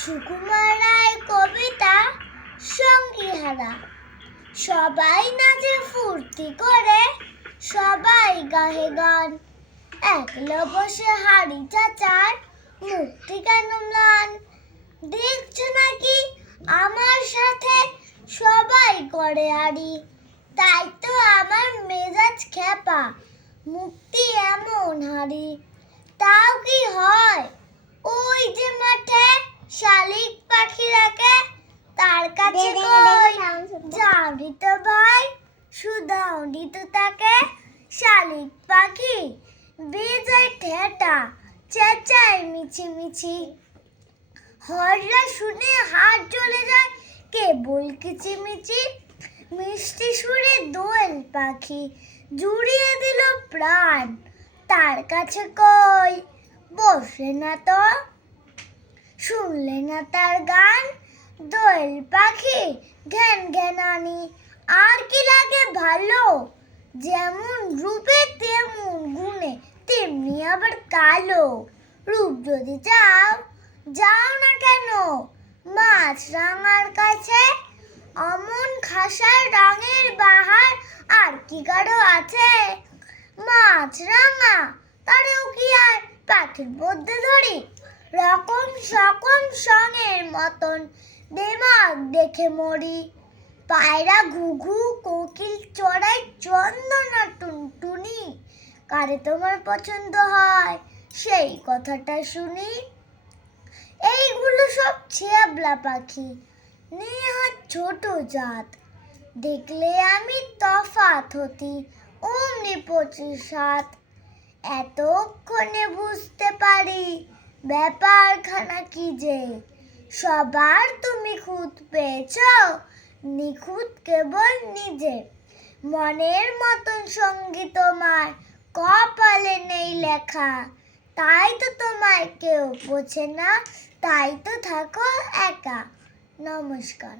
সুকুমার রায়ের কবিতা সঙ্গীহারা। সবাই নাচে ফুর্তি করে, সবাই গাহে গান। একলা বসে হাড়ি চাচার মুক্তি কেন ম্লান। দেখছো নাকি আমার সাথে সবাই করে আড়ি, তাই তো আমার মেজাজ খেপা, মুক্তি এমন হারি। তাও কি হয় ওই যে মাঠে শালিক পাখি রাখে, তার কাছে কই যাওনি তো ভাই, শুধাওনি তো তাকে। শালিক পাখি বেজায় ঠেটা, চেঁচায় মিছি মিছি। হররা শুনে হাত জ্বলে যায়, কেবল কিচিমিচি। মিষ্টি সুরে দোয়েল পাখি জুড়িয়ে দিল প্রাণ, তার কাছে কই বসে না তো, শুনলে না তার গান। দোয়েল পাখি ঘ্যান ঘ্যানানি, আর কি লাগে ভালো, যেমন রূপে তেমন গুণে, তেমনি আবার কালো। রূপ যদি চাও যাও না কেন মাছরাঙার কাছে, অমন খাসার রঙের বাহার আর কি কারো আছে। মাছরাঙা তারেও কি আর পাখির মধ্যে ধরি, রকম সকম সঙের মতন দেমাগ দেখে মরি। পায়রা ঘুঘু কোকিল চড়াই চন্দনা টুনটুনি, কারে তোমার পছন্দ হয় সেই কথাটা শুনি। এইগুলো সব ছেবলা পাখি, নেহাত ছোট জাত, দেখলে আমি তফাত হতি অমনি 25 হাত। এতক্ষণে বুঝতে পারি ব্যাপারখানা কি যে, সবার তুমি খুঁত পেয়েছ, নিখুঁত কেবল নিজে। মনের মতন সঙ্গী তোমার কপালে নেই লেখা, তাই তো তোমায় কেউ বোঝে না, তাই তো থাকো একা। নমস্কার।